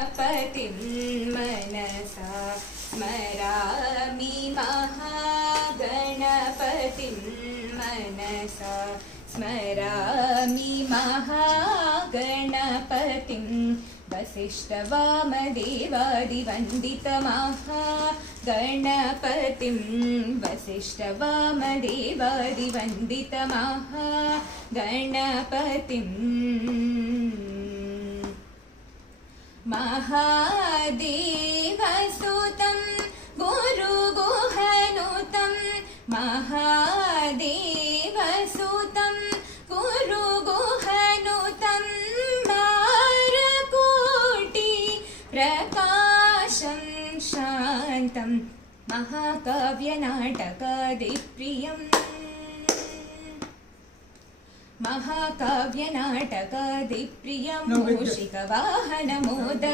गणपतिं मनसा स्मरामि महागणपतिं मनसा स्मरामि महागणपतिं वसिष्ठवामदेवादिवन्दितमहागणपतिं वसिष्ठवामदेवादिवन्दितमहागणपतिं महादेवसुतं गुरुगुहनुतं महादेवसुतं गुरुगुहनुतं मारकोटि प्रकाशं शान्तं महाकाव्यनाटकादिप्रियम् महाकाव्यनाटकादिप्रियं मूषिकवाहनमोदकम्